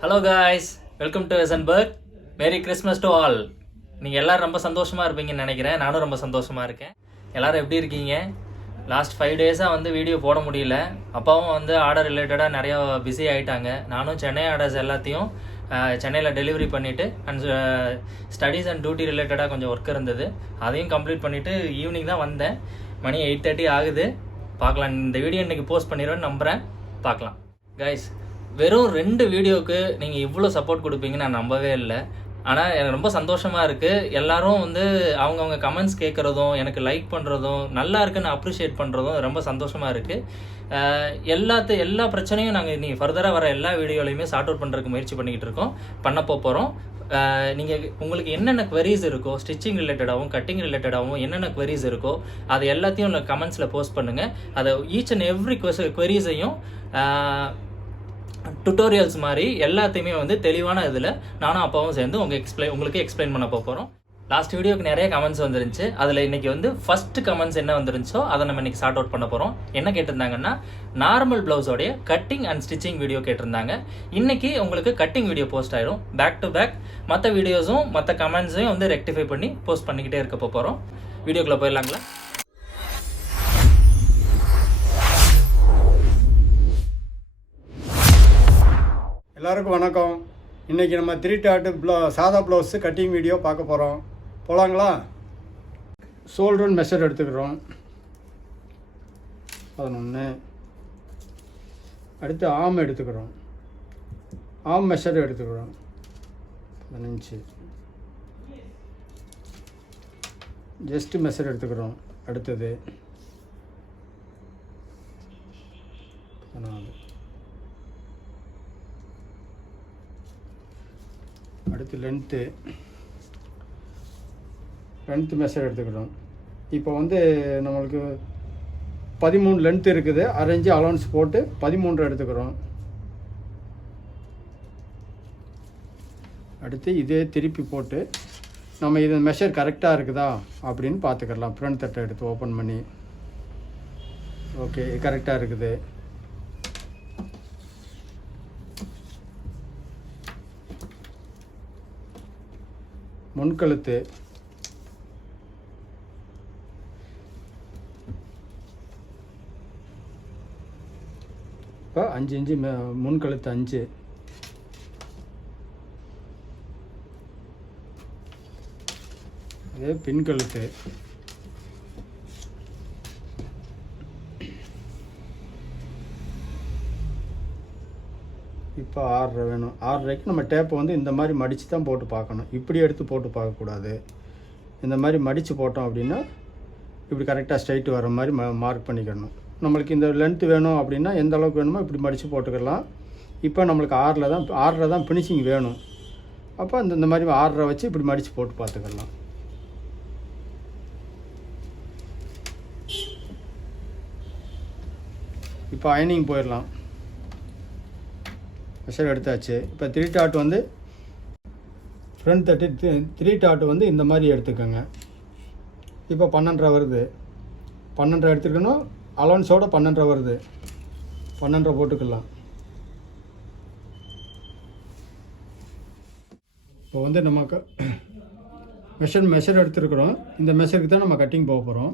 Hello guys, welcome to Wesenberg. Merry Christmas to all. நீங்கள் எல்லோரும் ரொம்ப சந்தோஷமாக இருப்பீங்கன்னு நினைக்கிறேன். நானும் ரொம்ப சந்தோஷமாக இருக்கேன். எல்லோரும் எப்படி இருக்கீங்க? லாஸ்ட் 5 டேஸாக வீடியோ போட முடியல. அப்பாவும் ஆர்டர் ரிலேட்டடாக நிறையா பிஸி ஆகிட்டாங்க. நானும் சென்னை ஆர்டர்ஸ் எல்லாத்தையும் சென்னையில் டெலிவரி பண்ணிவிட்டு அண்ட் ஸ்டடீஸ் அண்ட் டியூட்டி ரிலேட்டடாக கொஞ்சம் ஒர்க் இருந்தது. அதையும் கம்ப்ளீட் பண்ணிவிட்டு ஈவினிங் தான் வந்தேன். மணி 8:30 ஆகுது. பார்க்கலாம், இந்த வீடியோ இன்றைக்கி போஸ்ட் பண்ணிடுவேன்னு நம்புகிறேன். பார்க்கலாம் கைஸ். வெறும் 2 வீடியோவுக்கு நீங்கள் இவ்வளோ சப்போர்ட் கொடுப்பீங்கன்னு நான் நம்பவே இல்லை. ஆனால் எனக்கு ரொம்ப சந்தோஷமாக இருக்குது. எல்லோரும் அவங்கவுங்க கமெண்ட்ஸ் கேட்குறதும் எனக்கு லைக் பண்ணுறதும் நல்லா இருக்குன்னு அப்ரிஷியேட் பண்ணுறதும் ரொம்ப சந்தோஷமாக இருக்குது. எல்லா பிரச்சனையும் நாங்கள் இனி ஃபர்தராக வர எல்லா வீடியோலையுமே சார்ட் அவுட் பண்ணுறதுக்கு முயற்சி பண்ணிக்கிட்டு இருக்கோம், பண்ண போகிறோம். நீங்கள் உங்களுக்கு என்னென்ன queries இருக்கோ, ஸ்டிச்சிங் ரிலேட்டடாகவும் கட்டிங் ரிலேட்டடாகவும் என்னென்ன queries இருக்கோ அது எல்லாத்தையும் கமெண்ட்ஸில் போஸ்ட் பண்ணுங்கள். அதை ஈச் அண்ட் எவ்ரி queries-ஐயும் டுட்டோரியல்ஸ் மாதிரி எல்லாத்தையுமே தெளிவான இதில் நானும் அப்பாவும் சேர்ந்து உங்களுக்கு எக்ஸ்பிளைன் பண்ண போகிறோம். லாஸ்ட் வீடியோக்கு நிறைய கமெண்ட்ஸ் வந்துருந்துச்சு. அதில் இன்றைக்கி ஃபஸ்ட்டு கமெண்ட்ஸ் என்ன வந்துருந்துச்சோ அதை நம்ம இன்றைக்கி சார்ட் அவுட் பண்ண போகிறோம். என்ன கேட்டிருந்தாங்கன்னா, நார்மல் ப்ளவுஸோடைய கட்டிங் அண்ட் ஸ்டிச்சிங் வீடியோ கேட்டிருந்தாங்க. இன்றைக்கி உங்களுக்கு கட்டிங் வீடியோ போஸ்ட் ஆயிடும். பேக் டு பேக் மற்ற வீடியோஸும் மற்ற கமெண்ட்ஸையும் ரெக்டிஃபை பண்ணி போஸ்ட் பண்ணிக்கிட்டே இருக்க போகிறோம். வீடியோக்குள்ளே போயிடலாங்களா? எல்லாருக்கும் வணக்கம். இன்றைக்கி நம்ம 3 டாட் சாதா ப்ளவுஸு கட்டிங் வீடியோ பார்க்க போகிறோம். போகலாங்களா? ஷோல்டர் மெஷர் எடுத்துக்கிறோம் 11. அடுத்து ஆம் எடுத்துக்கிறோம். ஆம் மெஷர் எடுத்துக்கிறோம் 15. ஜஸ்ட் மெஷர் எடுத்துக்கிறோம். அடுத்தது 14. அடுத்து லென்த்து மெஷர் எடுத்துக்கிறோம். இப்போ நம்மளுக்கு 13 லென்த்து இருக்குது. அரேஞ்சு அலவன்ஸ் போட்டு 13 எடுத்துக்கிறோம். அடுத்து இதே திருப்பி போட்டு நம்ம இது மெஷர் கரெக்டாக இருக்குதா அப்படின்னு பார்த்துக்கலாம். ஃப்ரண்ட் தட்டை எடுத்து ஓப்பன் பண்ணி ஓகே கரெக்டாக இருக்குது. முன்கழுத்து இப்போ 5 இன்ச்சு முன்கழுத்து 5. அதே பின்கழுத்து இப்போ 6.5 வேணும். 6.5க்கு நம்ம டேப்பை இந்த மாதிரி மடித்து தான் போட்டு பார்க்கணும். இப்படி எடுத்து போட்டு பார்க்கக்கூடாது. இந்த மாதிரி மடித்து போட்டோம் அப்படின்னா இப்படி கரெக்டாக ஸ்ட்ரைட்டு வர மாதிரி மார்க் பண்ணிக்கணும். நம்மளுக்கு இந்த லென்த்து வேணும் அப்படின்னா எந்த அளவுக்கு வேணுமோ இப்படி மடித்து போட்டுக்கலாம். இப்போ நம்மளுக்கு 6.5 தான் ஃபினிஷிங் வேணும். அப்போ இந்த மாதிரி 6.5 வச்சு இப்படி மடித்து போட்டு பார்த்துக்கலாம். இப்போ அயனிங் போயிடலாம். மெஷர் எடுத்தாச்சு. இப்போ 3 டாட் ஃப்ரண்ட் தட்டு 3 டாட் இந்த மாதிரி எடுத்துக்கோங்க. இப்போ 12 வருது. 12 எடுத்துக்கணும். அலவன்ஸோட 12 வருது. 12 போட்டுக்கலாம். இப்போ நமக்கு மெஷர் எடுத்துருக்குறோம். இந்த மெஷருக்கு தான் நம்ம கட்டிங் போக போகிறோம்.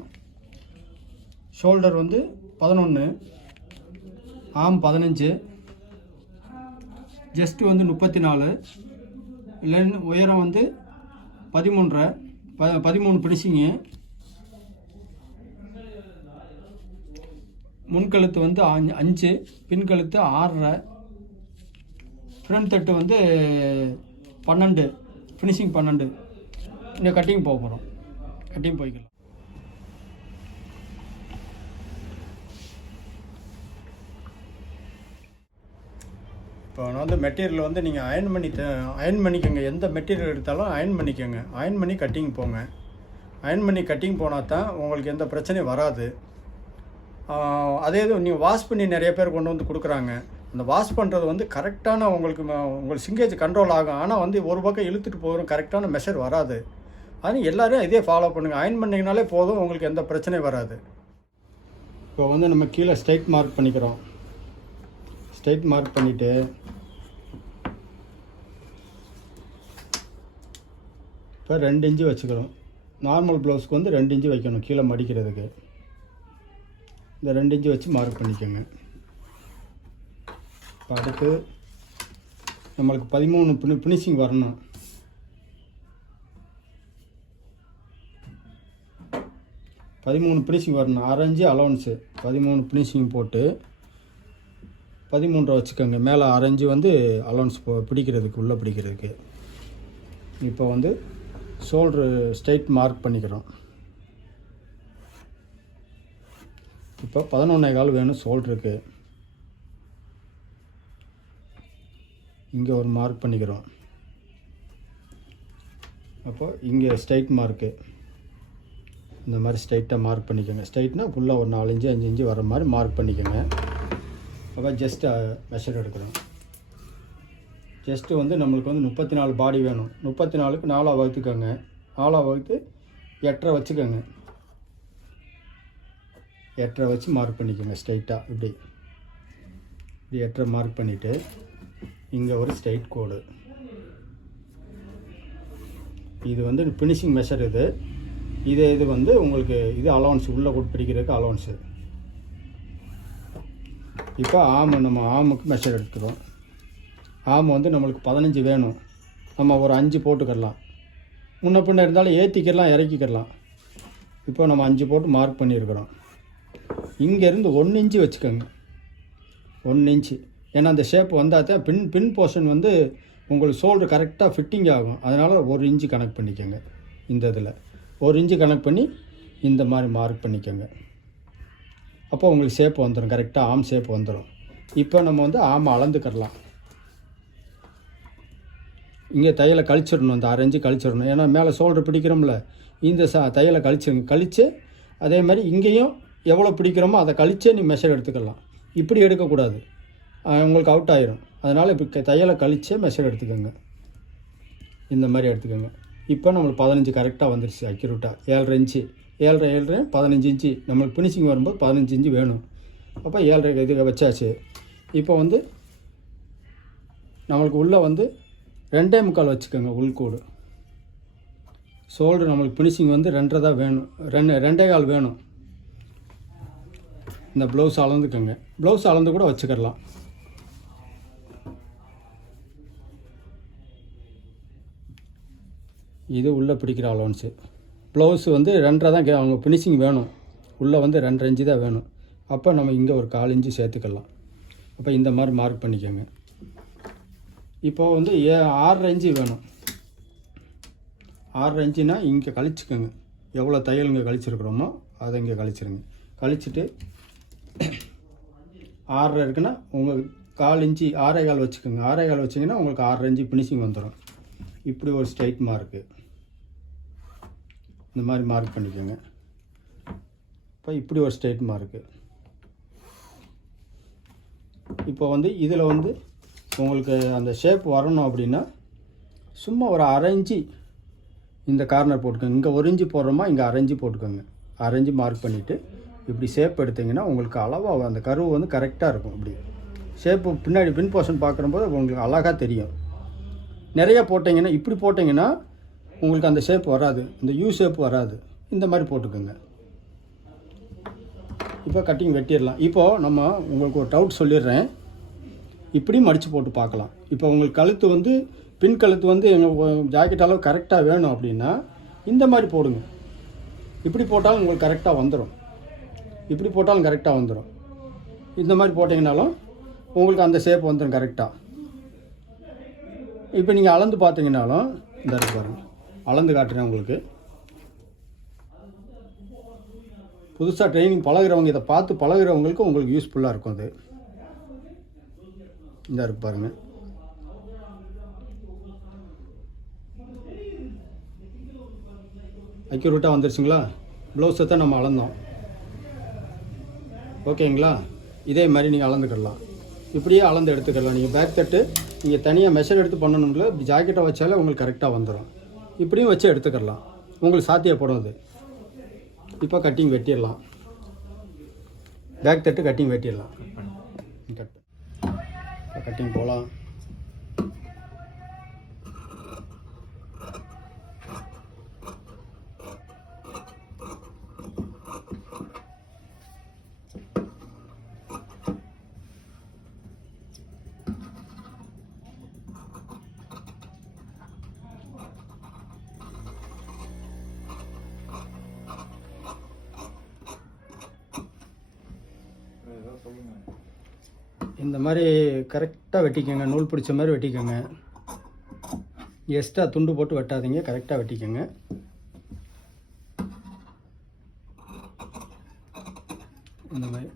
ஷோல்டர் 11, ஆம் 15, ஜஸ்ட்டு 34, உயரம் 13, 13 ஃபினிஷிங்கு. முன்கழுத்து 5, பின்கழுத்து 6.5, ஃப்ரண்ட் தட்டு 12, ஃபினிஷிங் 12. இந்த கட்டிங் போக போகிறோம். கட்டிங் போய்க்கலாம். இப்போ மெட்டீரியல் நீங்கள் அயன் பண்ணிக்கோங்க. எந்த மெட்டீரியல் எடுத்தாலும் அயன் பண்ணிக்கோங்க. அயன் பண்ணி கட்டிங் போங்க. அயன் பண்ணி கட்டிங் போனால் தான் உங்களுக்கு எந்த பிரச்சனையும் வராது. அதே இது நீங்கள் வாஷ் பண்ணி நிறைய பேர் கொண்டு கொடுக்குறாங்க. அந்த வாஷ் பண்ணுறது கரெக்டான உங்களுக்கு சிங்கேஜ் கண்ட்ரோல் ஆகும். ஆனால் ஒரு பக்கம் இழுத்துட்டு போகிறோம், கரெக்டான மெஷர் வராது. அது எல்லோரும் இதே ஃபாலோ பண்ணுங்கள். அயன் பண்ணிங்கனாலே போதும், உங்களுக்கு எந்த பிரச்சனையும் வராது. இப்போ நம்ம கீழே ஸ்ட்ரைட் மார்க் பண்ணிக்கிறோம். ஸ்ட்ரைட் மார்க் பண்ணிவிட்டு இப்போ 2 இன்ச்சு வச்சுக்கிறோம். நார்மல் ப்ளவுஸ்க்கு வந்து 2 இன்ச்சு வைக்கணும் கீழே மடிக்கிறதுக்கு. இந்த 2 இன்ச்சு வச்சு மார்க் பண்ணிக்கோங்க. இப்போ அடுத்து நம்மளுக்கு 13 ஃபினிஷிங் வரணும். 13 ஃபினிஷிங் வரணும். 1/2 இன்ச்சு அலவன்ஸு 13 ஃபினிஷிங் போட்டு 13 வச்சுக்கோங்க. மேலே 1/2 இன்ச்சு வந்து அலவன்ஸ் பிடிக்கிறதுக்கு உள்ளே பிடிக்கிறதுக்கு. இப்போ வந்து ஷோல்ட்ரு ஸ்ட்ரைட் மார்க் பண்ணிக்கிறோம். இப்போ 11.25 வேணும் ஷோல்டருக்கு. இங்கே ஒரு மார்க் பண்ணிக்கிறோம். அப்போ இங்கே ஸ்ட்ரைட் மார்க்கு இந்த மாதிரி ஸ்ட்ரைட்டாக மார்க் பண்ணிக்கோங்க. ஸ்ட்ரைட்னா ஃபுல்லாக ஒரு 4 இன்ச்சு 5 இன்ச்சு வர மாதிரி மார்க் பண்ணிக்கோங்க. அப்போ ஜஸ்ட்டு மெஷர் எடுக்கிறோம். ஜஸ்ட்டு வந்து நம்மளுக்கு வந்து 34 பாடி வேணும். 34க்கு 4 வகுத்துக்கோங்க. 4 வகுத்து 8.5 வச்சுக்கோங்க. 8.5 வச்சு மார்க் பண்ணிக்கோங்க ஸ்ட்ரைட்டாக. இப்படி 8.5 மார்க் பண்ணிவிட்டு இங்கே ஒரு ஸ்ட்ரைட் கோடு. இது வந்து ஃபினிஷிங் மெஷர். இது வந்து உங்களுக்கு இது அலவன்ஸ் உள்ளே கூட பிடிக்கிறதுக்கு அலவன்ஸு. இப்போ நம்ம ஆமுக்கு மெஷர் எடுத்துக்கிறோம். ஆம் வந்து நம்மளுக்கு 15 வேணும். நம்ம ஒரு 5 போட்டுக்கிடலாம். முன்ன பின்ன இருந்தாலும் ஏற்றிக்கிடலாம் இறக்கிக்கிடலாம். இப்போ நம்ம 5 போட்டு மார்க் பண்ணியிருக்கிறோம். இங்கேருந்து 1 இன்ச்சு வச்சுக்கோங்க. 1 இன்ச்சு. ஏன்னா அந்த ஷேப் வந்தால் தான் பின் போர்ஷன் வந்து உங்களுக்கு ஷோல்டர் கரெக்டாக ஃபிட்டிங் ஆகும். அதனால் 1 இன்ச்சு கனெக்ட் பண்ணிக்கோங்க. இந்த இதில் 1 இன்ச்சு கனெக்ட் பண்ணி இந்த மாதிரி மார்க் பண்ணிக்கோங்க. அப்போ உங்களுக்கு ஷேப் வந்துடும். கரெக்டாக ஆம் ஷேப் வந்துடும். இப்போ நம்ம வந்து ஆமை அளந்துக்கிடலாம். இங்கே தையலை கழிச்சிடணும். அந்த 1/2 இன்ச்சு கழிச்சிடணும். ஏன்னா மேலே ஷோல்டர் பிடிக்கிறோம்ல, இந்த தையலை கழிச்சிருங்க. கழித்து அதே மாதிரி இங்கேயும் எவ்வளோ பிடிக்கிறோமோ அதை கழிச்சே நீ மெஷர் எடுத்துக்கலாம். இப்படி எடுக்கக்கூடாது, உங்களுக்கு அவுட் ஆயிரும். அதனால் இப்போ தையலை கழிச்சே மெஷர் எடுத்துக்கோங்க. இந்த மாதிரி எடுத்துக்கோங்க. இப்போ நம்மளுக்கு 15 கரெக்டாக வந்துடுச்சு அக்யூரேட்டாக. 7.5 இன்ச்சு 7.5 15 இன்ச்சு நம்மளுக்கு ஃபினிஷிங் வரும்போது 15 இன்ச்சு வேணும். அப்போ 7.5 இது வச்சாச்சு. இப்போ வந்து நம்மளுக்கு உள்ளே வந்து 2.25 வச்சுக்கோங்க உள்கோடு. ஷோல்டர் நம்மளுக்கு ஃபினிஷிங் வந்து 2.5 தான் வேணும். 2.25 வேணும். இந்த ப்ளவுஸ் அளந்துக்கோங்க. ப்ளவுஸ் அளந்து கூட வச்சுக்கிடலாம். இது உள்ளே பிடிக்கிற அலவன்ஸு. ப்ளவுஸ் வந்து 2.5 தான் அவங்க ஃபினிஷிங் வேணும். உள்ளே வந்து 2.5 இன்ச்சு தான் வேணும். அப்போ நம்ம இங்கே ஒரு 1/4 இன்ச்சு சேர்த்துக்கலாம். அப்போ இந்த மாதிரி மார்க் பண்ணிக்கோங்க. இப்போ வந்து 6.5 இன்ச்சு வேணும். 6.5 இன்ச்சுனா இங்கே கழிச்சுக்கோங்க. எவ்வளோ தையல் இங்கே கழிச்சிருக்கிறோமோ அதை இங்கே கழிச்சிருங்க. கழிச்சிட்டு 6.5 இருக்குன்னா உங்கள் 1/4 இன்ச்சு 6.25 வச்சுக்கோங்க. 6.25 வச்சிங்கன்னா உங்களுக்கு 6.5 இன்ச்சு ஃபினிஷிங் வந்துடும். இப்படி ஒரு ஸ்ட்ரைட் மார்க்கு இந்த மாதிரி மார்க் பண்ணிக்கோங்க. இப்போ இப்படி ஒரு ஸ்ட்ரைட் மார்க்கு. இப்போ வந்து இதில் வந்து உங்களுக்கு அந்த ஷேப் வரணும் அப்படின்னா சும்மா ஒரு 1/2 இன்ச்சு இந்த கார்னர் போட்டுக்கோங்க. இங்கே 1 இன்ச்சு போடுறோமா, இங்கே 1/2 இன்ச்சு போட்டுக்கோங்க. 1/2 இன்ச்சு மார்க் பண்ணிவிட்டு இப்படி ஷேப் எடுத்திங்கன்னா உங்களுக்கு அளவாக அந்த கர்வு வந்து கரெக்டாக இருக்கும். இப்படி ஷேப்பு பின்னாடி பின் போர்ஷன் பார்க்குறம்போது உங்களுக்கு அழகாக தெரியும். நிறைய போட்டிங்கன்னா இப்படி போட்டிங்கன்னா உங்களுக்கு அந்த ஷேப் வராது, இந்த யூ ஷேப் வராது. இந்த மாதிரி போட்டுக்கோங்க. இப்போ கட்டிங் வெட்டிடலாம். இப்போது நம்ம உங்களுக்கு ஒரு டவுட் சொல்லிடுறேன். இப்படி மடித்து போட்டு பார்க்கலாம். இப்போ உங்களுக்கு கழுத்து வந்து பின் கழுத்து வந்து எங்கள் ஜாக்கெட் அளவு கரெக்டாக வேணும் அப்படின்னா இந்த மாதிரி போடுங்க. இப்படி போட்டாலும் உங்களுக்கு கரெக்டாக வந்துடும். இப்படி போட்டாலும் கரெக்டாக வந்துடும். இந்த மாதிரி போட்டிங்கனாலும் உங்களுக்கு அந்த ஷேப் வந்துடும் கரெக்டாக. இப்போ நீங்கள் அளந்து பார்த்தீங்கன்னாலும் இந்த இருக்கு பாருங்கள், அளந்து காட்டுறேன் உங்களுக்கு. புதுசாக ட்ரைனிங் பழகிறவங்க இதை பார்த்து பழகிறவங்களுக்கு உங்களுக்கு யூஸ்ஃபுல்லாக இருக்கும். அது இந்த இருக்கு பாருங்கள். அக்யூரேட்டாக வந்துருச்சுங்களா? ப்ளவுஸை தான் நம்ம அளந்தோம். ஓகேங்களா? இதே மாதிரி நீங்கள் அளந்துக்கிடலாம். இப்படியே அளந்து எடுத்துக்கலாம். நீங்கள் பேக் தட்டு நீங்கள் தனியாக மெஷர் எடுத்து பண்ணணும்ல, இப்படி ஜாக்கெட்டை வச்சாலே உங்களுக்கு கரெக்டாக வந்துடும். இப்படியும் வச்சு எடுத்துக்கிடலாம். உங்களுக்கு சாத்தியப்படும் அது. இப்போ கட்டிங் வெட்டிடலாம். பேக் தட்டு கட்டிங் வெட்டிடலாம். கட் இப்போ கட்டிங் போகலாம். இந்த மாதிரி கரெக்டாக வெட்டிக்கோங்க, நூல் பிடிச்ச மாதிரி வெட்டிக்கோங்க. எக்ஸ்ட்ரா துண்டு போட்டு வெட்டாதீங்க, கரெக்டாக வெட்டிக்கோங்க. இந்த மாதிரி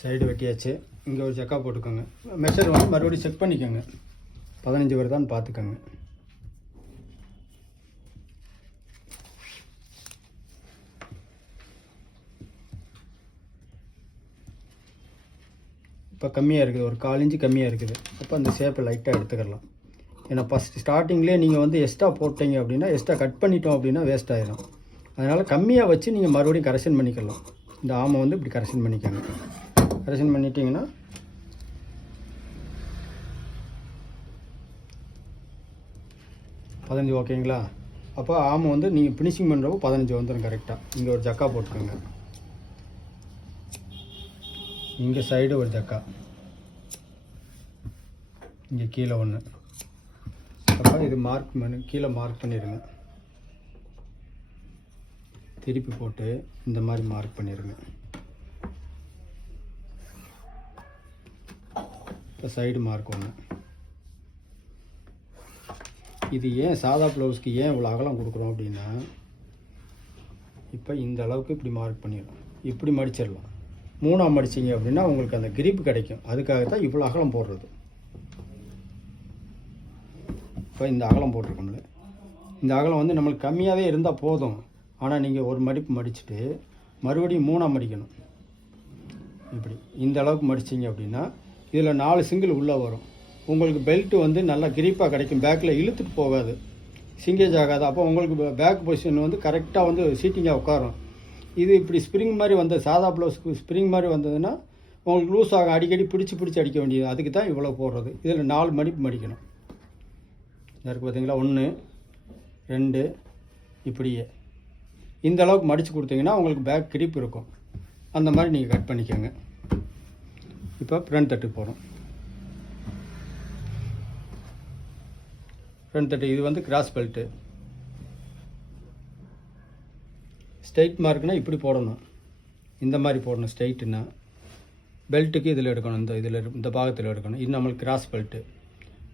சைடு வெட்டியாச்சு. இங்கே ஒரு செக்கா போட்டுக்கோங்க. மெஷர் வந்து மறுபடியும் செக் பண்ணிக்கோங்க, 15 வருதான்னு பார்த்துக்கோங்க. இப்போ கம்மியாக இருக்குது, ஒரு 1/4 இன்ச்சு கம்மியாக இருக்குது. அப்போ அந்த ஷேப்பை லைட்டாக எடுத்துக்கலாம். ஏன்னா ஃபஸ்ட் ஸ்டார்டிங்லேயே நீங்கள் வந்து எக்ஸ்ட்ரா போட்டீங்க அப்படின்னா, எக்ஸ்ட்ரா கட் பண்ணிட்டோம் அப்படின்னா வேஸ்ட் ஆகிடும். அதனால் கம்மியாக வச்சு நீங்கள் மறுபடியும் கரெக்ஷன் பண்ணிக்கலாம். இந்த ஆமை வந்து இப்படி கரெக்ஷன் பண்ணிக்கோங்க. கரெக்ஷன் பண்ணிட்டீங்கன்னா பதினஞ்சு ஓகேங்களா? அப்போ ஆமை வந்து நீங்கள் ஃபினிஷிங் பண்ணுறப்போ 15 வந்துடும் கரெக்டாக. இங்கே ஒரு ஜக்கா போட்டுக்கோங்க, இங்கே சைடு ஒரு ஜக்கா, இங்கே கீழே ஒன்று. அப்போ இது மார்க் பண்ணி கீழே மார்க் பண்ணிடுங்க. திருப்பி போட்டு இந்த மாதிரி மார்க் பண்ணிடுங்க. இப்போ சைடு மார்க் ஒன்று. இது ஏன் சாதா ப்ளவுஸ்க்கு ஏன் இவ்வளோ அகலம் கொடுக்குறோம் அப்படின்னா, இப்போ இந்த அளவுக்கு இப்படி மார்க் பண்ணிடலாம், இப்படி மடிச்சிடலாம். 3ஆக மடிச்சிங்க அப்படின்னா உங்களுக்கு அந்த கிரிப் கிடைக்கும். அதுக்காகத்தான் இவ்வளோ அகலம் போடுறது. இப்போ இந்த அகலம் போட்டிருக்கோம்ல, இந்த அகலம் வந்து நம்மளுக்கு கம்மியாகவே இருந்தால் போதும். ஆனால் நீங்கள் ஒரு மடிப்பு மடிச்சுட்டு மறுபடியும் 3ஆக மடிக்கணும். இப்படி இந்த அளவுக்கு மடிச்சிங்க அப்படின்னா இதில் 4 சிங்கிள் உள்ளே வரும். உங்களுக்கு பெல்ட்டு வந்து நல்லா கிரிப்பாக கிடைக்கும், பேக்கில் இழுத்துட்டு போகாது, சிங்கேஜ் ஆகாது. அப்போ உங்களுக்கு பேக் பொசிஷன் வந்து கரெக்டாக வந்து சீட்டிங்காக உட்காரும். இது இப்படி ஸ்ப்ரிங் மாதிரி வந்த சாதா ப்ளவுஸ்க்கு ஸ்ப்ரிங் மாதிரி வந்ததுன்னா உங்களுக்கு லூஸ் ஆகும், அடிக்கடி பிடிச்சி அடிக்க வேண்டியது. அதுக்கு தான் இவ்வளோ போடுறது. இதில் 4 மடிப்பு மடிக்கணும். இருக்குது பார்த்தீங்களா, 1 2 இப்படியே இந்த அளவுக்கு மடித்து கொடுத்தீங்கன்னா உங்களுக்கு பேக் கிரிப் இருக்கும். அந்த மாதிரி நீங்கள் கட் பண்ணிக்கோங்க. இப்போ ஃப்ரண்ட் தட்டு போகிறோம். ஃப்ரண்ட் தட்டு இது வந்து கிராஸ் பெல்ட்டு. ஸ்ட்ரைட் மார்க்னா இப்படி போடணும், இந்த மாதிரி போடணும். ஸ்ட்ரைட்டுன்னா பெல்ட்டுக்கு இதில் எடுக்கணும், இந்த பாகத்தில் எடுக்கணும். இது நம்மளுக்கு கிராஸ் பெல்ட்டு.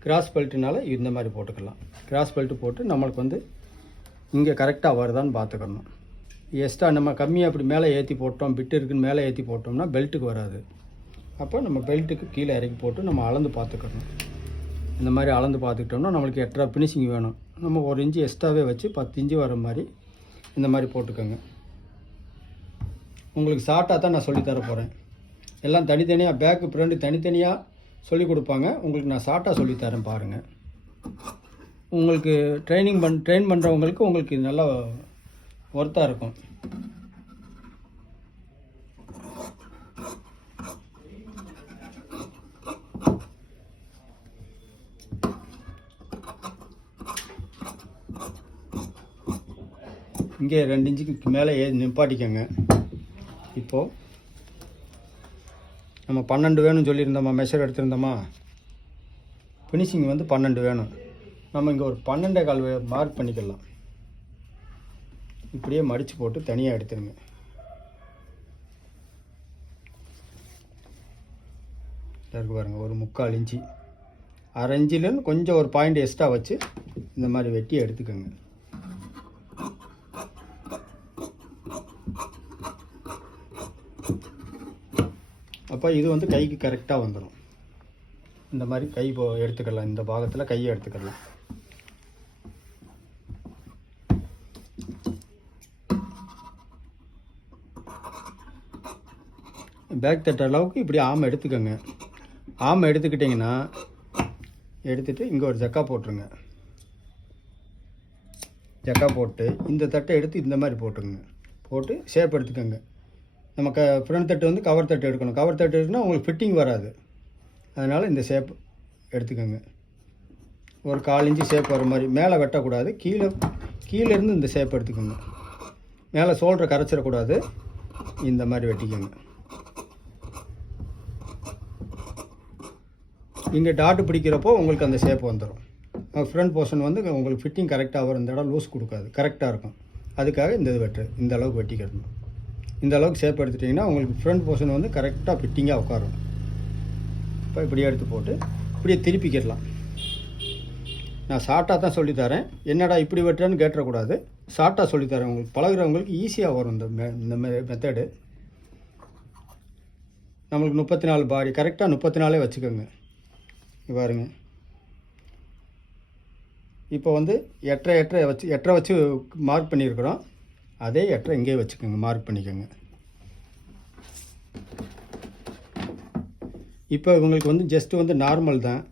கிராஸ் பெல்ட்டுனால இந்த மாதிரி போட்டுக்கலாம். கிராஸ் பெல்ட்டு போட்டு நம்மளுக்கு வந்து இங்கே கரெக்டாக வருதான்னு பார்த்துக்கணும். எக்ஸ்ட்ரா நம்ம கம்மியாக அப்படி மேலே ஏற்றி போட்டோம், பிட்டு இருக்குன்னு மேலே ஏற்றி போட்டோம்னா பெல்ட்டுக்கு வராது. அப்போ நம்ம பெல்ட்டுக்கு கீழே இறக்கி போட்டு நம்ம அளந்து பார்த்துக்கணும். இந்த மாதிரி அளந்து பார்த்துக்கிட்டோம்னா நம்மளுக்கு எக்ஸ்ட்ரா ஃபினிஷிங் வேணும். நம்ம 1 இன்ச்சு எக்ஸ்ட்ராவே வச்சு 10 இன்ச்சு வர மாதிரி இந்த மாதிரி போட்டுக்கோங்க. உங்களுக்கு ஷார்ட்டாக தான் நான் சொல்லித்தர போகிறேன். எல்லாம் தனித்தனியாக பேக்கு ஃப்ரண்ட் தனித்தனியாக சொல்லி கொடுப்பாங்க. உங்களுக்கு நான் ஷார்ட்டாக சொல்லித்தரேன் பாருங்கள். உங்களுக்கு ட்ரெயின் பண்ணுறவங்களுக்கு உங்களுக்கு இது நல்லா ஒர்த்தாக இருக்கும். இங்கே 2 இன்ச்சுக்கு மேலே நிப்பாட்டிக்கோங்க. இப்போது நம்ம 12 வேணும்னு சொல்லியிருந்தோமா, மெஷர் எடுத்திருந்தோமா. ஃபினிஷிங் வந்து 12 வேணும். நம்ம இங்கே ஒரு 12.25 மார்க் பண்ணிக்கலாம். இப்படியே மடித்து போட்டு தனியாக எடுத்துருங்க. இருக்கு பாருங்கள், ஒரு 3/4 இன்ச்சு, 1/2 இன்ச்சிலேருந்து கொஞ்சம் ஒரு பாயிண்ட் எக்ஸ்ட்ரா வச்சு இந்த மாதிரி வெட்டி எடுத்துக்கோங்க. அப்போ இது வந்து கைக்கு கரெக்டாக வந்துடும். இந்த மாதிரி கை எடுத்துக்கலாம். இந்த பாகத்தில் கையை எடுத்துக்கலாம். பேக் தட்ட அளவுக்கு இப்படி ஆமை எடுத்துக்கோங்க. ஆமை எடுத்துக்கிட்டிங்கன்னா எடுத்துகிட்டு இங்கே ஒரு ஜக்கா போட்டுருங்க. ஜக்கா போட்டு இந்த தட்டை எடுத்து இந்த மாதிரி போட்டுருங்க. போட்டு ஷேப் எடுத்துக்கோங்க. நம்ம ஃப்ரண்ட் தட்டு வந்து கவர் தட்டு எடுக்கணும். கவர் தட்டு எடுத்துனா உங்களுக்கு ஃபிட்டிங் வராது. அதனால் இந்த ஷேப் எடுத்துக்கோங்க. ஒரு 1/4 இன்ச்சு ஷேப் வர மாதிரி. மேலே வெட்டக்கூடாது, கீழேருந்து இந்த ஷேப் எடுத்துக்கோங்க. மேலே ஷோல்டரை கரைச்சிடக்கூடாது. இந்த மாதிரி வெட்டிக்கோங்க. இங்கே டாட்டு பிடிக்கிறப்போ உங்களுக்கு அந்த ஷேப் வந்துடும். ஃப்ரண்ட் போர்ஷன் வந்து உங்களுக்கு ஃபிட்டிங் கரெக்டாக வரும். இந்த இடம் லூஸ் கொடுக்காது, கரெக்டாக இருக்கும். அதுக்காக இந்த இது இந்த அளவுக்கு வெட்டிக்கணும். இந்த அளவுக்கு ஷேப் எடுத்துட்டிங்கன்னா உங்களுக்கு ஃப்ரண்ட் போர்ஷன் வந்து கரெக்டாக ஃபிட்டிங்காக உட்காரும். இப்போ இப்படியே எடுத்து போட்டு இப்படியே திருப்பிக்கிடலாம். நான் ஷார்ட்டாக தான் சொல்லித்தரேன், என்னடா இப்படி வெட்டுறேன்னு கேட்டுறக்கூடாது. ஷார்ட்டாக சொல்லித்தரேன், உங்களுக்கு பழகுறவங்களுக்கு ஈஸியாக வரும் இந்த மெத்தடு. நம்மளுக்கு 34 பாடி கரெக்டாக 34 வச்சுக்கோங்க. பாருங்க, இப்போ வந்து எட்டரை வச்சு மார்க் பண்ணியிருக்கிறோம். அதே எட்டரை இங்கேயே வச்சுக்கோங்க, மார்க் பண்ணிக்கோங்க. இப்போ இவங்களுக்கு வந்து ஜஸ்ட்டு வந்து நார்மல் தான்.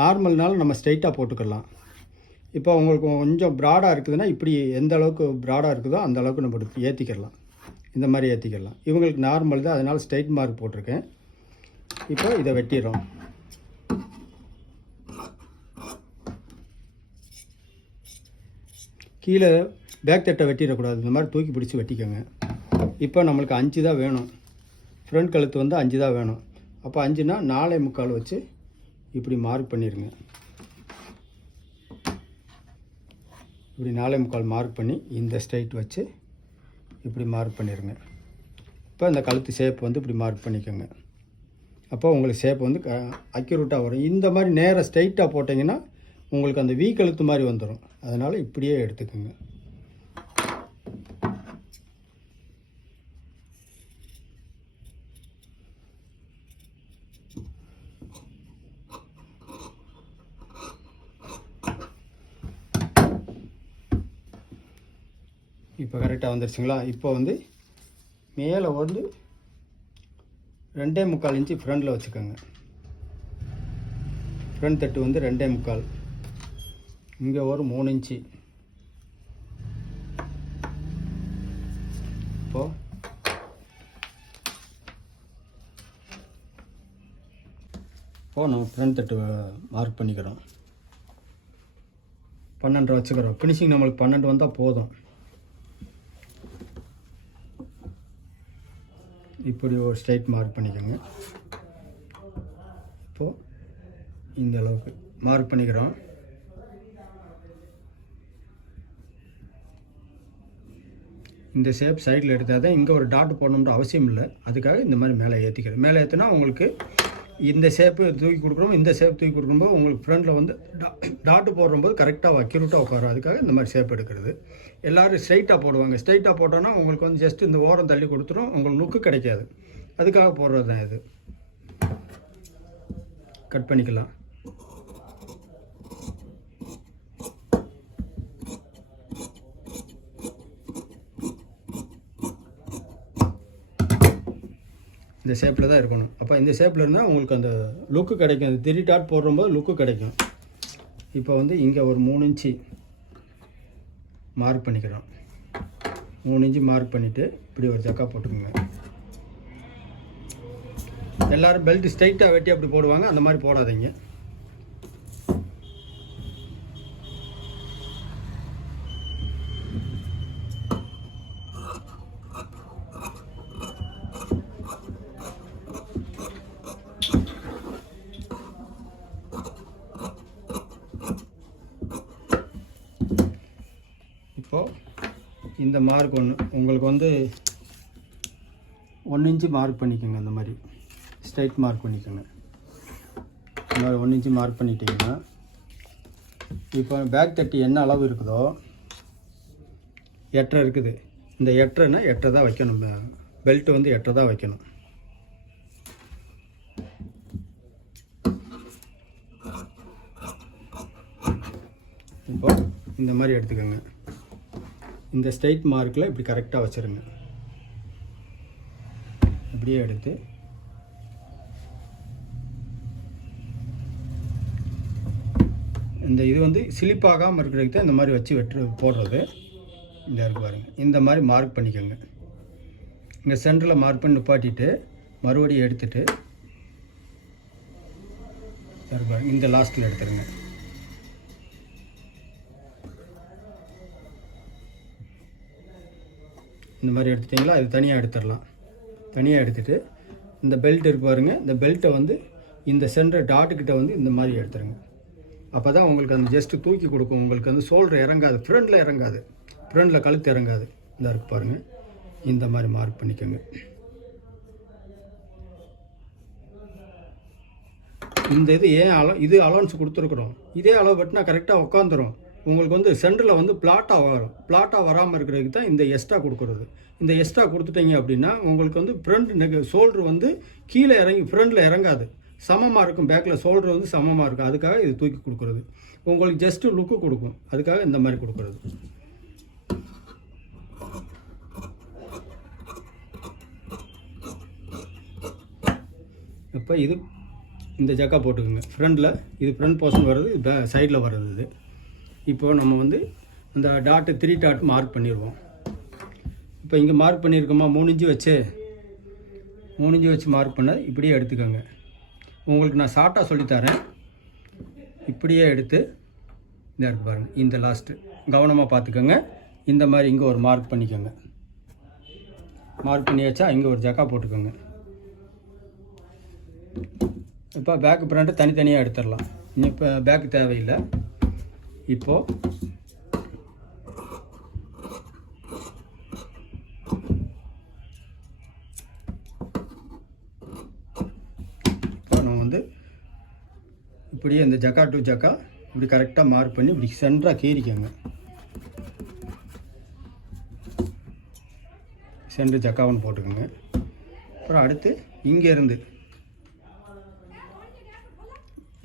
நார்மல்னாலும் நம்ம ஸ்ட்ரைட்டாக போட்டுக்கலாம். இப்போ உங்களுக்கு கொஞ்சம் ப்ராடாக இருக்குதுன்னா இப்படி எந்த அளவுக்கு ப்ராடாக இருக்குதோ அந்த அளவுக்கு நம்ம ஏற்றிக்கிடலாம். இந்த மாதிரி ஏற்றிக்கிடலாம். இவங்களுக்கு நார்மல் தான், அதனால் ஸ்ட்ரைட் மார்க் போட்டிருக்கேன். இப்போ இதை வெட்டிடுறோம். கீழே பேக் தட்டை வெட்டிடக்கூடாது, இந்த மாதிரி தூக்கி பிடிச்சி வெட்டிக்கோங்க. இப்போ நம்மளுக்கு 5 தான் வேணும். ஃப்ரண்ட் கழுத்து வந்து 5 தான் வேணும். அப்போ 5னா 4.25 வச்சு இப்படி மார்க் பண்ணிடுங்க. இப்படி 4.25 மார்க் பண்ணி இந்த ஸ்ட்ரைட் வச்சு இப்படி மார்க் பண்ணிடுங்க. இப்போ இந்த கழுத்து ஷேப் வந்து இப்படி மார்க் பண்ணிக்கோங்க. அப்போ உங்களுக்கு ஷேப் வந்து அக்யூரேட்டாக வரும். இந்த மாதிரி நேராக ஸ்ட்ரைட்டாக போட்டிங்கன்னா உங்களுக்கு அந்த வீ கழுத்து மாதிரி வந்துடும். அதனால் இப்படியே எடுத்துக்கோங்க. இப்போ கரெக்டாக வந்துருச்சுங்களா? இப்போ வந்து மேலே வந்து 2.25 இன்ச்சு ஃப்ரண்டில் வச்சுக்கோங்க. ஃப்ரண்ட் தட்டு வந்து 2.25. இங்கே ஒரு 3 இன்ச்சு. இப்போது நம்ம ஃப்ரண்ட் தட்டு மார்க் பண்ணிக்கிறோம். 12 வச்சுக்கிறோம். ஃபினிஷிங் நம்மளுக்கு 12 வந்தால் போதும். இப்படி ஒரு ஸ்ட்ரைட் மார்க் பண்ணிக்கோங்க. இப்போது இந்த அளவுக்கு மார்க் பண்ணிக்கிறோம். இந்த ஷேப் சைடில் எடுத்தால் தான் இங்கே ஒரு டாட் போடணுன்ற அவசியம் இல்லை. அதுக்காக இந்த மாதிரி மேலே ஏற்றிக்கிறேன். மேலே ஏற்றினா உங்களுக்கு இந்த ஷேப்பு தூக்கி கொடுக்குறோம், இந்த ஷேப் தூக்கி கொடுக்கும்போது உங்களுக்கு ஃப்ரண்டில் வந்து டாட்டு போடும்போது கரெக்டாக அக்யூரேட்டாக உட்காரும். அதுக்காக இந்த மாதிரி ஷேப் எடுக்கிறது. எல்லோரும் ஸ்ட்ரைட்டாக போடுவாங்க. ஸ்ட்ரைட்டாக போட்டோன்னா உங்களுக்கு வந்து ஜஸ்ட் இந்த ஓரம் தள்ளி கொடுத்துரும், உங்களுக்கு லுக்கு கிடைக்காது. அதுக்காக போடுறது தான் இது. கட் பண்ணிக்கலாம். இந்த ஷேப்பில் தான் இருக்கணும். அப்போ இந்த ஷேப்பில் இருந்தால் உங்களுக்கு அந்த லுக்கு கிடைக்கும். அந்த 3 டாட் போடும்போது லுக்கு கிடைக்கும். இப்போ வந்து இங்கே ஒரு 3 இன்ச்சு மார்க் பண்ணிக்கிறோம். 3 இன்ச்சு மார்க் பண்ணிவிட்டு இப்படி ஒரு ஜக்கா போட்டுக்கோங்க. எல்லோரும் பெல்ட் ஸ்ட்ரைட்டாக வெட்டி அப்படி போடுவாங்க, அந்த மாதிரி போடாதீங்க. இப்போது இந்த மார்க் உங்களுக்கு வந்து 1 இன்ச்சு மார்க் பண்ணிக்கோங்க. அந்த மாதிரி ஸ்ட்ரைட் மார்க் பண்ணிக்கோங்க. இந்த மாதிரி 1 இன்ச்சு மார்க் பண்ணிட்டீங்கன்னா இப்போ பேக் தட்டி என்ன அளவு இருக்குதோ 8.5 இருக்குது. இந்த 8.5னா 8 தான் வைக்கணும். பெல்ட் வந்து 8 தான் வைக்கணும். இப்போ இந்த மாதிரி எடுத்துக்கோங்க. இந்த ஸ்ட்ரைட் மார்க்கில் இப்படி கரெக்டாக வச்சுருங்க. இப்படியே எடுத்து இந்த இது வந்து சிலிப்பாகாமல் இருக்கிறதுக்கு தான் இந்த மாதிரி வச்சு போடுறது. இந்த இருக்கு பாருங்கள், இந்த மாதிரி மார்க் பண்ணிக்கோங்க. இங்கே சென்டரில் மார்க் பண்ணி நிப்பாட்டிட்டு மறுபடியும் எடுத்துட்டு பாருங்க, இந்த லாஸ்ட்டில் எடுத்துருங்க. இந்த மாதிரி எடுத்துட்டிங்களா, இது தனியாக எடுத்துடலாம். தனியாக எடுத்துகிட்டு இந்த பெல்ட் இருக்கு பாருங்கள், இந்த பெல்ட்டை வந்து இந்த சென்டர் டாட்டுக்கிட்ட வந்து இந்த மாதிரி எடுத்துருங்க. அப்போ தான் உங்களுக்கு அந்த ஜஸ்ட்டு தூக்கி கொடுக்கும். உங்களுக்கு வந்து ஷோல்டர் இறங்காது, ஃப்ரண்டில் இறங்காது, ஃப்ரண்டில் கழுத்து இறங்காது. இந்த இருக்கு பாருங்கள், இந்த மாதிரி மார்க் பண்ணிக்கோங்க. இந்த இது ஏன் இது அலவன்ஸ் கொடுத்துருக்குறோம், இதே அளவு வெட்டினா கரெக்டாக உட்காந்துரும். உங்களுக்கு வந்து சென்டரில் வந்து பிளாட்டாக வரும். பிளாட்டாக வராமல் இருக்கிறதுக்கு தான் இந்த எக்ஸ்ட்ரா கொடுக்குறது. இந்த எக்ஸ்ட்ரா கொடுத்துட்டீங்க அப்படின்னா உங்களுக்கு வந்து ஃப்ரண்ட் ஷோல்டர் வந்து கீழே இறங்கி ஃப்ரண்டில் இறங்காது, சமமாக இருக்கும். பேக்கில் ஷோல்டர் வந்து சமமாக இருக்கும். அதுக்காக இது தூக்கி கொடுக்குறது. உங்களுக்கு ஜஸ்ட்டு லுக்கு கொடுக்கும், அதுக்காக இந்த மாதிரி கொடுக்குறது. இப்போ இது இந்த ஜக்கா போட்டுக்குங்க. ஃப்ரண்டில் இது ஃப்ரண்ட் போர்ஷன் வர்றது, சைடில் வர்றது இது. இப்போது நம்ம வந்து அந்த டாட்டு 3 டாட் மார்க் பண்ணிடுவோம். இப்போ இங்கே மார்க் பண்ணியிருக்கோமா, 3 இன்ச்சு வச்சு மார்க் பண்ண இப்படியே எடுத்துக்கோங்க. உங்களுக்கு நான் ஷார்ட்டாக சொல்லித்தரேன். இப்படியே எடுத்து இந்த இருக்கு பாருங்கள், இந்த லாஸ்ட்டு கவனமாக பார்த்துக்கோங்க. இந்த மாதிரி இங்கே ஒரு மார்க் பண்ணிக்கோங்க. மார்க் பண்ணி வச்சா இங்கே ஒரு ஜக்கா போட்டுக்கோங்க. இப்போ பேக்கு ஃப்ரண்ட்டு தனித்தனியாக எடுத்துடலாம். இப்போ பேக்கு தேவையில்லை. இப்போது நம்ம வந்து இப்படியே இந்த ஜக்கா டு ஜக்கா இப்படி கரெக்டாக மார்க் பண்ணி இப்படி சென்டராக கீறிக்கோங்க. சென்டர் ஜக்காவுன்னு போட்டுக்கோங்க. அப்புறம் அடுத்து இங்கேருந்து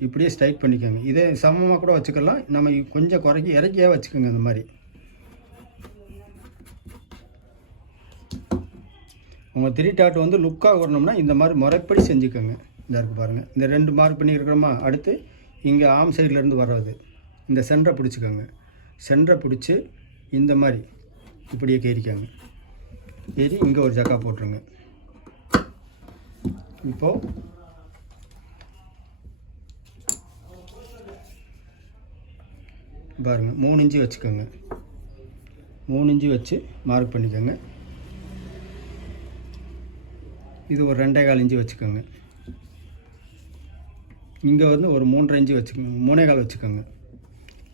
இப்படியே ஸ்ட்ரைட் பண்ணிக்கோங்க. இதே சமமாக கூட வச்சுக்கலாம், நம்ம கொஞ்சம் இறக்கியே வச்சுக்கோங்க. இந்த மாதிரி உங்கள் 3 டாட் வந்து லுக்காக வரணும்னா இந்த மாதிரி முறைப்படி செஞ்சுக்கோங்க. இந்த இருக்கு பாருங்கள், இந்த 2 மார்க் பண்ணியிருக்கிறோமா. அடுத்து இங்கே ஆம் சைட்லேருந்து வர்றது இந்த சென்டரை பிடிச்சிக்கோங்க. சென்டரை பிடிச்சி இந்த மாதிரி இப்படியே கேரிக்கோங்க. ஏறி இங்கே ஒரு ஜக்கா போட்டுருங்க. இப்போது பாருங்கள், 3 இன்ச்சு வச்சுக்கோங்க. 3 இன்ச்சு வச்சு மார்க் பண்ணிக்கோங்க. இது ஒரு 2.25 இன்ச்சு வச்சுக்கோங்க. இங்கே வந்து ஒரு 3.5 இன்ச்சு வச்சுக்கோங்க, 3.25 வச்சுக்கோங்க.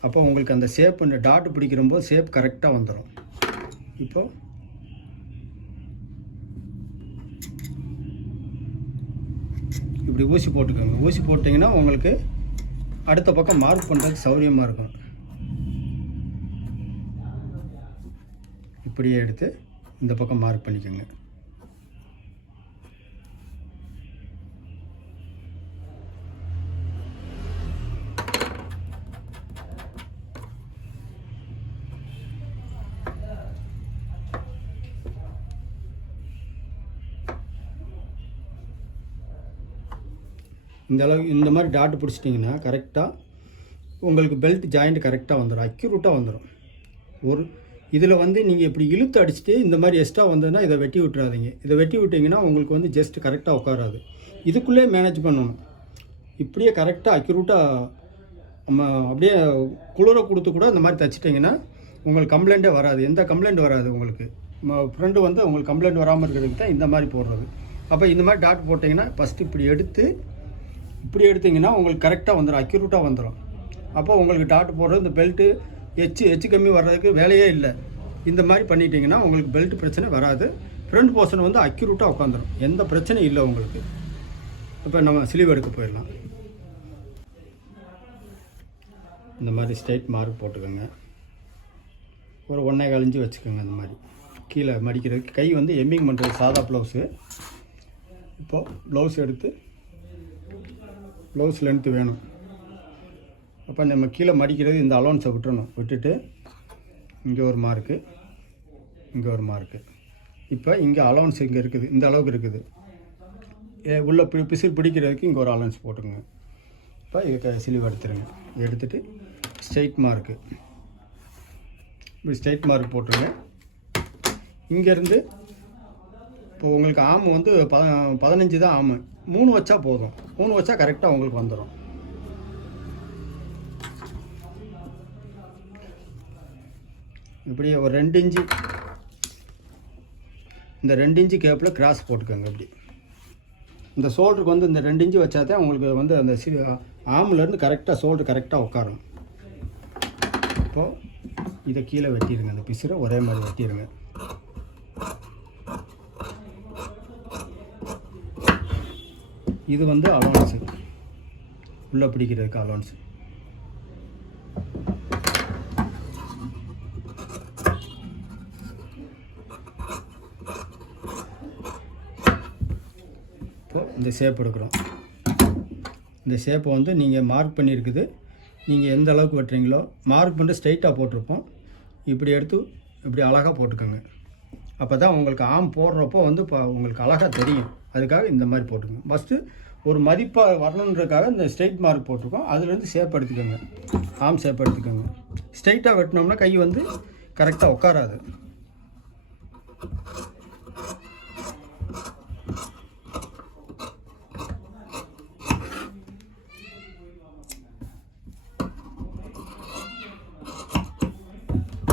அப்போ உங்களுக்கு அந்த ஷேப், இந்த டாட்டு பிடிக்கிறப்போ ஷேப் கரெக்டாக வந்துடும். இப்போது இப்படி ஊசி போட்டுக்கோங்க. ஊசி போட்டிங்கன்னா உங்களுக்கு அடுத்த பக்கம் மார்க் பண்ணுறதுக்கு சௌரியமாக இருக்கும். இப்படியே எடுத்து இந்த பக்கம் மார்க் பண்ணிக்கோங்க. இந்த அளவுக்கு இந்த மாதிரி டாட் பிடிச்சிட்டிங்கன்னா கரெக்டாக உங்களுக்கு பெல்ட் ஜாயிண்ட் கரெக்டாக வந்துடும், அக்யூரேட்டாக வந்துடும். ஒரு இதில் வந்து நீங்கள் இப்படி இழுத்து அடிச்சுட்டு இந்த மாதிரி எக்ஸ்ட்ரா வந்ததுன்னா இதை வெட்டி விட்டுறாதீங்க. இதை வெட்டி விட்டிங்கன்னா உங்களுக்கு வந்து ஜஸ்ட் கரெக்டாக உட்காராது. இதுக்குள்ளே மேனேஜ் பண்ணணும். இப்படியே கரெக்டாக அக்யூரேட்டாக நம்ம அப்படியே குளிர கொடுத்து கூட இந்த மாதிரி தைச்சிட்டிங்கன்னா உங்களுக்கு கம்ப்ளைண்ட்டே வராது, எந்த கம்ப்ளைண்ட் வராது. உங்களுக்கு ஃப்ரெண்டு வந்து உங்களுக்கு கம்ப்ளைண்ட் வராமல் இருக்கிறதுக்கு தான் இந்த மாதிரி போடுறது. அப்போ இந்த மாதிரி டாட் போட்டிங்கன்னா ஃபஸ்ட்டு இப்படி எடுத்திங்கன்னா உங்களுக்கு கரெக்டாக வந்துடும், அக்யூரேட்டாக வந்துடும். அப்போ உங்களுக்கு டாட் போடுறது இந்த பெல்ட்டு எச்சு கம்மி வர்றதுக்கு வேலையே இல்லை. இந்த மாதிரி பண்ணிட்டீங்கன்னா உங்களுக்கு பெல்ட் பிரச்சனை வராது. ஃப்ரண்ட் போர்ஷன் வந்து அக்யூரேட்டாக உட்காந்துரும், எந்த பிரச்சனையும் இல்லை உங்களுக்கு. இப்போ நம்ம ஸ்லீவ் எடுக்க போயிடலாம். இந்த மாதிரி ஸ்ட்ரைட் மார்க் போட்டுக்கோங்க. ஒரு 1.25 இன்ச்சு வச்சுக்கோங்க. இந்த மாதிரி கீழே மடிக்கிறதுக்கு கை வந்து எம்மிங் பண்ணுறது சாதா ப்ளவுஸு. இப்போது ப்ளவுஸ் எடுத்து ப்ளவுஸ் லென்த்து வேணும். அப்போ நம்ம கீழே மடிக்கிறது இந்த அலோன்ஸை விட்டுட்டு இங்கே ஒரு மார்க்கு, இங்கே ஒரு மார்க்கு. இப்போ இங்கே அலோன்ஸ் இங்கே இருக்குது, இந்த அளவுக்கு இருக்குது. உள்ள பிசில் பிடிக்கிறதுக்கு இங்கே ஒரு அலோன்ஸ் போட்டுருங்க. இப்போ இதுக்கு ஸ்லீவ் எடுத்துருங்க. எடுத்துகிட்டு ஸ்ட்ரைட் மார்க்கு, இப்படி ஸ்ட்ரைட் மார்க் போட்டுருங்க. இங்கேருந்து இப்போ உங்களுக்கு ஆம் வந்து 15 தான் ஆம், 3 வச்சா போதும். 3 வச்சா கரெக்டாக உங்களுக்கு வந்துடும். இப்படி ஒரு 2 இன்ச்சு, இந்த 2 இன்ச்சு கேப்பில் கிராஸ் போட்டுக்கோங்க. இப்படி இந்த ஷோல்டருக்கு வந்து இந்த 2 இன்ச்சு வச்சா தான் உங்களுக்கு வந்து அந்த ஆம்லேருந்து கரெக்டாக ஷோல்டர் கரெக்டாக உட்காரும். இப்போது இதை கீழே வெட்டிடுங்க, அந்த பிசுரை ஒரே மாதிரி வெட்டிடுங்க. இது வந்து அலோன்ஸு, உள்ளே பிடிக்கிறதுக்கு அலோன்ஸு. இப்போது இந்த ஷேப் எடுக்கிறோம். இந்த ஷேப்பை வந்து நீங்கள் மார்க் பண்ணியிருக்குது, நீங்கள் எந்த அளவுக்கு வெட்டுறீங்களோ மார்க் பண்ணிட்டு ஸ்ட்ரைட்டாக போட்டிருப்போம். இப்படி எடுத்து இப்படி அழகாக போட்டுக்கோங்க. அப்போ தான் உங்களுக்கு ஆம் போடுறப்போ வந்து இப்போ உங்களுக்கு அழகாக தெரியும். அதுக்காக இந்த மாதிரி போட்டுக்கோங்க. ஃபஸ்ட்டு ஒரு மதிப்பாக வரணுன்றதுக்காக இந்த ஸ்ட்ரைட் மார்க் போட்டிருக்கோம். அதுலேருந்து ஷேப் எடுத்துக்கோங்க, ஆம் ஷேப் எடுத்துக்கோங்க. ஸ்ட்ரைட்டாக வெட்டினோம்னா கை வந்து கரெக்டாக உட்காராது.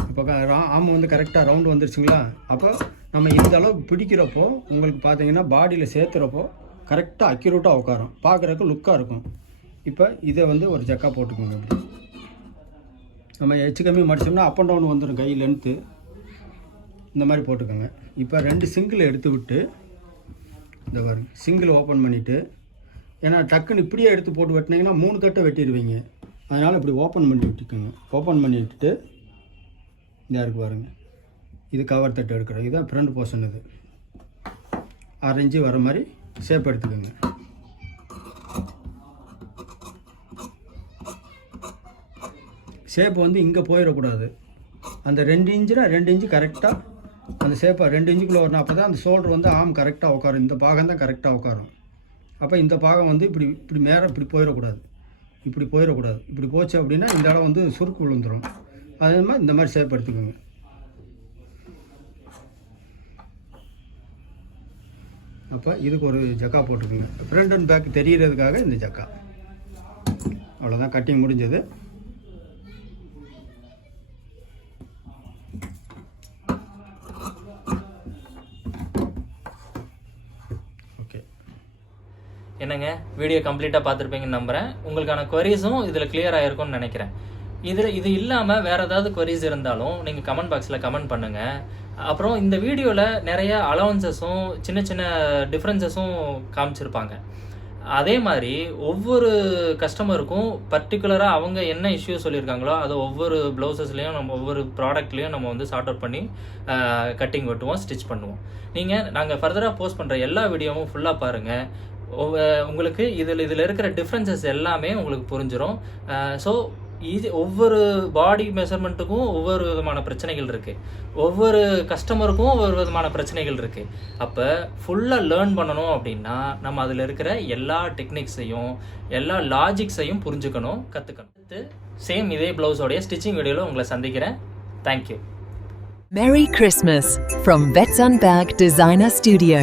இப்போ ஆம் வந்து கரெக்டாக ரவுண்டு வந்துருச்சுங்களா? அப்போ நம்ம இந்த அளவுக்கு பிடிக்கிறப்போ உங்களுக்கு பார்த்தீங்கன்னா பாடியில் சேர்த்துறப்போ கரெக்டாக அக்யூரேட்டாக உட்காரும், பார்க்குறதுக்கு லுக்காக இருக்கும். இப்போ இதை வந்து ஒரு ஜக்கா போட்டுக்கோங்க. இப்படி நம்ம எச்சு கம்மி மடிச்சோம்னா அப் அண்ட் டவுன் வந்துடும் கை லென்த்து. இந்த மாதிரி போட்டுக்கோங்க. இப்போ 2 சிங்கிள் எடுத்து விட்டு இந்த பாருங்க, சிங்கிள் ஓப்பன் பண்ணிவிட்டு, ஏன்னா டக்குன்னு இப்படியே எடுத்து போட்டு வெட்டினீங்கன்னா 3 கட்டை வெட்டிடுவீங்க. அதனால் இப்படி ஓப்பன் பண்ணி விட்டுக்கோங்க. ஓப்பன் பண்ணி விட்டுட்டு இந்த இருக்கு பாருங்கள், இது கவர் தட்டு எடுக்கிறோம். இதுதான் ஃப்ரண்ட் போர்ஷன். இது 6 இன்ச்சு வர மாதிரி ஷேப் எடுத்துக்கோங்க. ஷேப் வந்து இங்கே போயிடக்கூடாது. அந்த 2 இன்ச்சுனா 2 இன்ச்சு கரெக்டாக அந்த ஷேப்பை 2 இன்ச்சுக்குள்ளே வரணும். அப்போ தான் அந்த ஷோல்டர் வந்து ஆம் கரெக்டாக உட்காரும். இந்த பாகம் தான் கரெக்டாக உட்காரும். அப்போ இந்த பாகம் வந்து இப்படி மேலே இப்படி போயிடக்கூடாது, இப்படி போயிடக்கூடாது. இப்படி போச்சு அப்படின்னா இந்த இடம் வந்து சுருக்கு விழுந்துடும். அதே மாதிரி இந்த மாதிரி ஷேப் எடுத்துக்கோங்க. அப்போ இதுக்கு ஒரு ஜக்கா போட்டுக்கோங்க. ஃப்ரண்ட் அண்ட் பேக் தெரிகிறதுக்காக இந்த ஜக்கா. அவ்வளோதான், கட்டிங் முடிஞ்சது. ஓகே, என்னங்க வீடியோ கம்ப்ளீட்டாக பார்த்துருப்பீங்கன்னு நம்புகிறேன். உங்களுக்கான குவரிஸும் இதில் கிளியர் ஆகிருக்கும்னு நினைக்கிறேன். இது இல்லாமல் வேறு ஏதாவது குவரிஸ் இருந்தாலும் நீங்கள் கமெண்ட் பாக்ஸில் கமெண்ட் பண்ணுங்கள். அப்புறம் இந்த வீடியோவில் நிறைய அலவன்சஸும் சின்ன சின்ன டிஃப்ரென்சஸும் காமிச்சிருப்பாங்க. அதே மாதிரி ஒவ்வொரு கஸ்டமருக்கும் பர்டிகுலராக அவங்க என்ன இஷ்யூ சொல்லியிருக்காங்களோ அது ஒவ்வொரு ப்ளவுசஸ்லேயும் நம்ம ஒவ்வொரு ப்ராடக்ட்லேயும் நம்ம வந்து சார்ட் அவுட் பண்ணி கட்டிங் வெட்டுவோம், ஸ்டிச் பண்ணுவோம். நாங்கள் ஃபர்தராக போஸ்ட் பண்ணுற எல்லா வீடியோவும் ஃபுல்லாக பாருங்கள். உங்களுக்கு இதில் இருக்கிற டிஃப்ரென்சஸ் எல்லாமே உங்களுக்கு புரிஞ்சிடும். ஸோ இது ஒவ்வொரு பாடி மெஷர்மெண்ட்டுக்கும் ஒவ்வொரு விதமான பிரச்சனைகள் இருக்குது, ஒவ்வொரு கஸ்டமருக்கும் ஒவ்வொரு விதமான பிரச்சனைகள் இருக்குது. அப்போ ஃபுல்லாக லேர்ன் பண்ணணும் அப்படின்னா நம்ம அதில் இருக்கிற எல்லா டெக்னிக்ஸையும் எல்லா லாஜிக்ஸையும் புரிஞ்சுக்கணும், கற்றுக்கணும். சேம் இதே ப்ளவுஸோடைய ஸ்டிச்சிங் வீடியோவில் உங்களை சந்திக்கிறேன். Thank you. Merry Christmas from Betzenberg Designer Studio.